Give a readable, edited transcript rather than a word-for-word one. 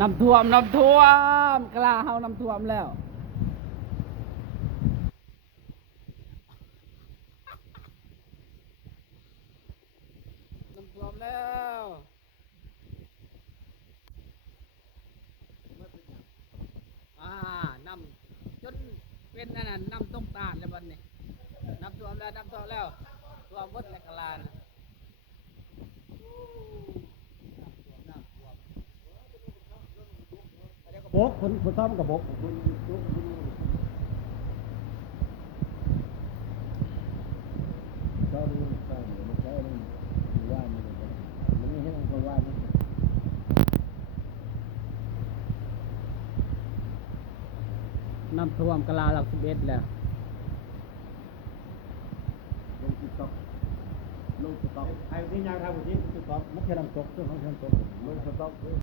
น้ำท่วมน้ำท่วมกล้าเฮาน้ำท่วมแล้วน้ำท่วมแล้วอ่าน้ำจนเป็นนั่นน่ะน้ำต้องตาดแล้วบัดนี้น้ำท่วมแล้วน้ำท่วมแล้วท่วมหมดแล้วกลานะบกคนซ้อมกับบกก็ดูใช่ไม่ใช่มันว่ามันไม่ใช่คนว่ามัน น้ำท่วมกลาหลัก11แล้วลงติ๊กต็อกลงติ๊กต็อกไอ้ที่ยางทำแบบนี้ติ๊กต็อกมันแค่น้ำตกเรื่องของน้ำตกลงติ๊กต็อก